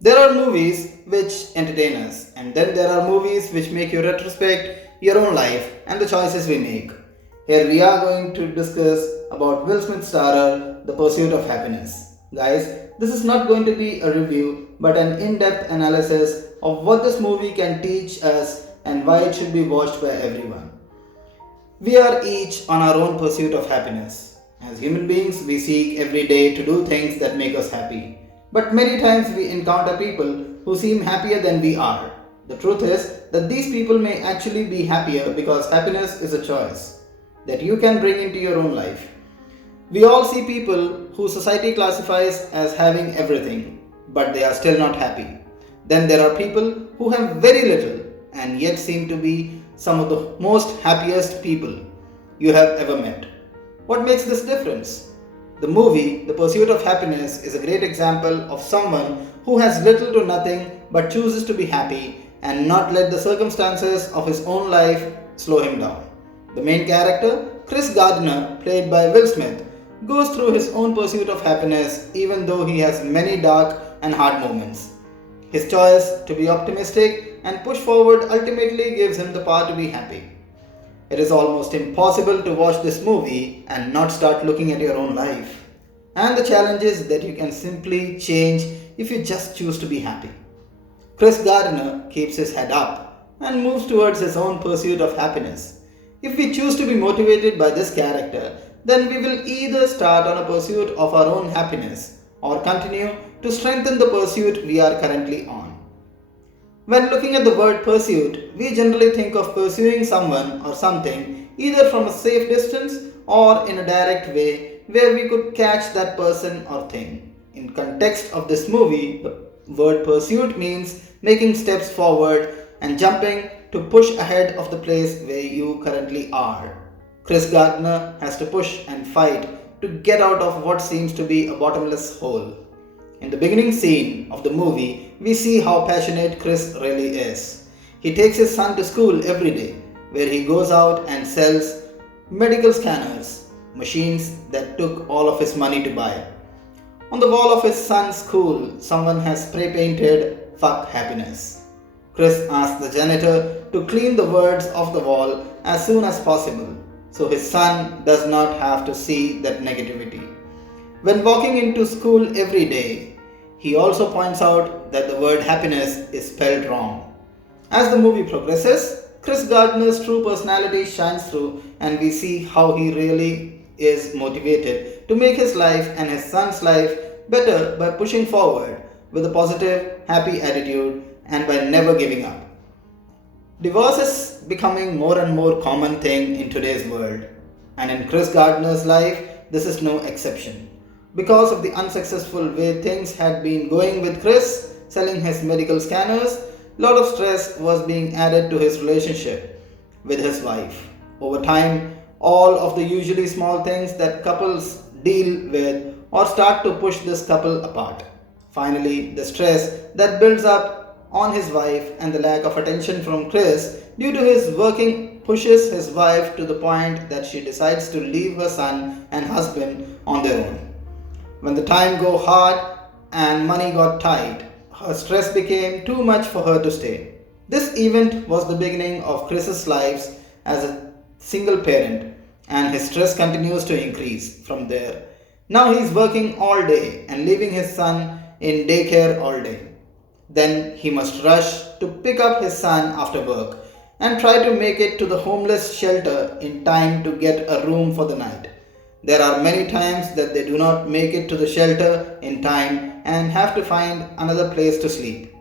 There are movies which entertain us, and then there are movies which make you retrospect your own life and the choices we make. Here we are going to discuss about Will Smith starrer The Pursuit of Happiness. Guys, this is not going to be a review but an in-depth analysis of what this movie can teach us and why it should be watched by everyone. We are each on our own pursuit of happiness. As human beings, we seek every day to do things that make us happy. But many times we encounter people who seem happier than we are. The truth is that these people may actually be happier because happiness is a choice that you can bring into your own life. We all see people who society classifies as having everything, but they are still not happy. Then there are people who have very little and yet seem to be some of the most happiest people you have ever met. What makes this difference? The movie, The Pursuit of Happiness, is a great example of someone who has little to nothing but chooses to be happy and not let the circumstances of his own life slow him down. The main character, Chris Gardner, played by Will Smith, goes through his own pursuit of happiness even though he has many dark and hard moments. His choice to be optimistic and push forward ultimately gives him the power to be happy. It is almost impossible to watch this movie and not start looking at your own life and the challenges that you can simply change if you just choose to be happy. Chris Gardner keeps his head up and moves towards his own pursuit of happiness. If we choose to be motivated by this character, then we will either start on a pursuit of our own happiness or continue to strengthen the pursuit we are currently on. When looking at the word pursuit, we generally think of pursuing someone or something either from a safe distance or in a direct way where we could catch that person or thing. In context of this movie, the word pursuit means making steps forward and jumping to push ahead of the place where you currently are. Chris Gardner has to push and fight to get out of what seems to be a bottomless hole. In the beginning scene of the movie, we see how passionate Chris really is. He takes his son to school every day, where he goes out and sells medical scanners, machines that took all of his money to buy. On the wall of his son's school, someone has spray painted "Fuck Happiness." Chris asks the janitor to clean the words off the wall as soon as possible so his son does not have to see that negativity. When walking into school every day, he also points out that the word happiness is spelled wrong. As the movie progresses, Chris Gardner's true personality shines through, and we see how he really is motivated to make his life and his son's life better by pushing forward with a positive, happy attitude and by never giving up. Divorce is becoming more and more common thing in today's world, and in Chris Gardner's life, this is no exception. Because of the unsuccessful way things had been going with Chris selling his medical scanners, a lot of stress was being added to his relationship with his wife. Over time, all of the usually small things that couples deal with or start to push this couple apart. Finally, the stress that builds up on his wife and the lack of attention from Chris due to his working pushes his wife to the point that she decides to leave her son and husband on their own. When the time got hard and money got tight, her stress became too much for her to stay. This event was the beginning of Chris's life as a single parent, and his stress continues to increase from there. Now he is working all day and leaving his son in daycare all day. Then he must rush to pick up his son after work and try to make it to the homeless shelter in time to get a room for the night. There are many times that they do not make it to the shelter in time and have to find another place to sleep.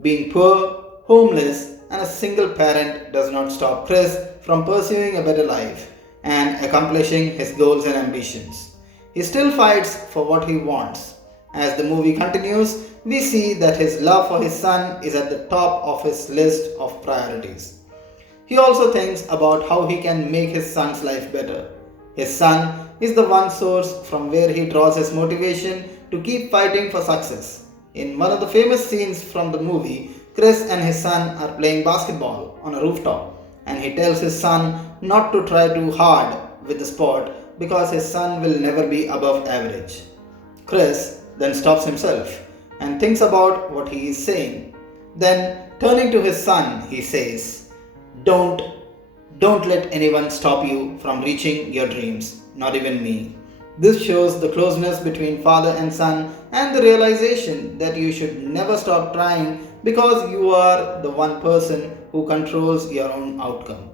Being poor, homeless, and a single parent does not stop Chris from pursuing a better life and accomplishing his goals and ambitions. He still fights for what he wants. As the movie continues, we see that his love for his son is at the top of his list of priorities. He also thinks about how he can make his son's life better. His son is the one source from where he draws his motivation to keep fighting for success. In one of the famous scenes from the movie, Chris and his son are playing basketball on a rooftop, and he tells his son not to try too hard with the sport because his son will never be above average. Chris then stops himself and thinks about what he is saying. Then, turning to his son, he says, Don't, don't let anyone stop you from reaching your dreams, not even me. This shows the closeness between father and son and the realization that you should never stop trying because you are the one person who controls your own outcome.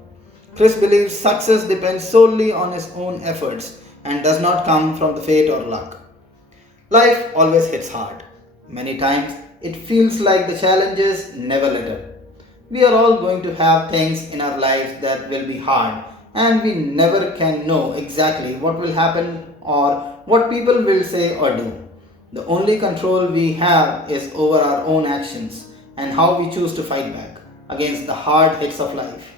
Chris believes success depends solely on his own efforts and does not come from the fate or luck. Life always hits hard. Many times it feels like the challenges never let up. We are all going to have things in our lives that will be hard, and we never can know exactly what will happen or what people will say or do. The only control we have is over our own actions and how we choose to fight back against the hard hits of life.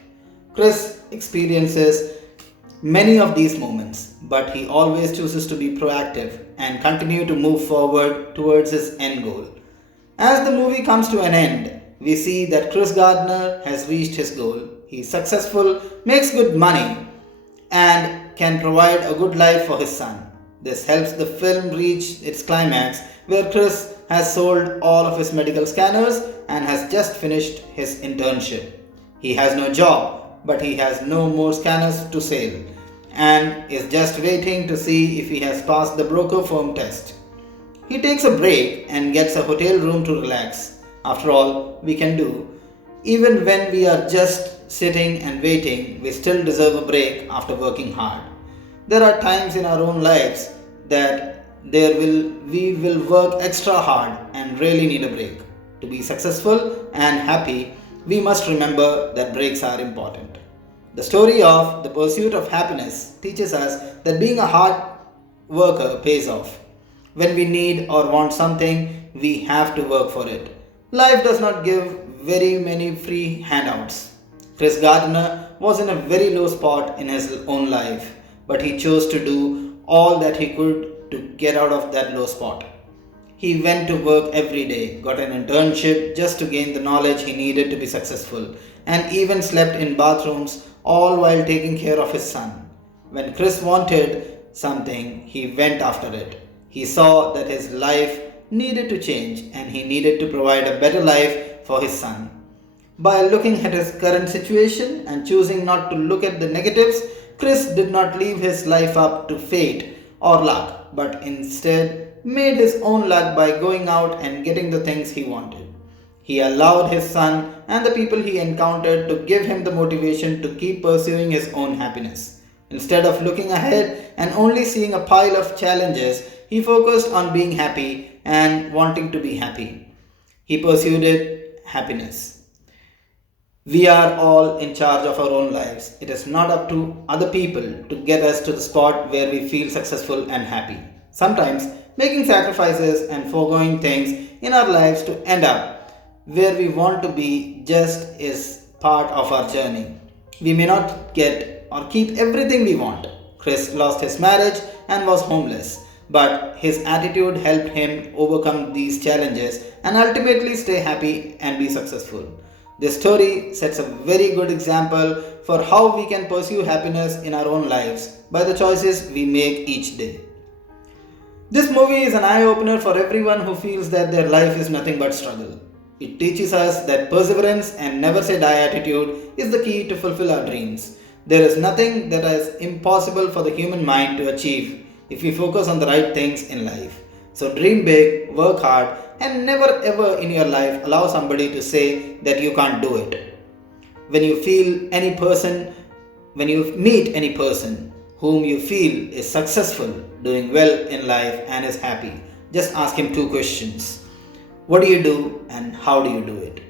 Chris experiences many of these moments, but he always chooses to be proactive and continue to move forward towards his end goal. As the movie comes to an end, we see that Chris Gardner has reached his goal. He is successful, makes good money, and can provide a good life for his son. This helps the film reach its climax, where Chris has sold all of his medical scanners and has just finished his internship. He has no job, but he has no more scanners to sell and is just waiting to see if he has passed the broker firm test. He takes a break and gets a hotel room to relax. After all, we can do. Even when we are just sitting and waiting, we still deserve a break after working hard. There are times in our own lives that we will work extra hard and really need a break. To be successful and happy, we must remember that breaks are important. The story of The Pursuit of Happiness teaches us that being a hard worker pays off. When we need or want something, we have to work for it. Life does not give very many free handouts. Chris Gardner was in a very low spot in his own life, but he chose to do all that he could to get out of that low spot. He went to work every day, got an internship just to gain the knowledge he needed to be successful, and even slept in bathrooms all while taking care of his son. When Chris wanted something, he went after it. He saw that his life needed to change and he needed to provide a better life for his son. By looking at his current situation and choosing not to look at the negatives, Chris did not leave his life up to fate or luck, but instead made his own luck by going out and getting the things he wanted. He allowed his son and the people he encountered to give him the motivation to keep pursuing his own happiness. Instead of looking ahead and only seeing a pile of challenges, he focused on being happy and wanting to be happy. He pursued happiness. We are all in charge of our own lives. It is not up to other people to get us to the spot where we feel successful and happy. Sometimes, making sacrifices and foregoing things in our lives to end up where we want to be just is part of our journey. We may not get or keep everything we want. Chris lost his marriage and was homeless, but his attitude helped him overcome these challenges and ultimately stay happy and be successful. This story sets a very good example for how we can pursue happiness in our own lives by the choices we make each day. This movie is an eye opener for everyone who feels that their life is nothing but struggle. It teaches us that perseverance and never say die attitude is the key to fulfill our dreams. There is nothing that is impossible for the human mind to achieve if we focus on the right things in life. So dream big, work hard, and never ever in your life allow somebody to say that you can't do it. When you meet any person whom you feel is successful, doing well in life and is happy, just ask him two questions. What do you do and how do you do it?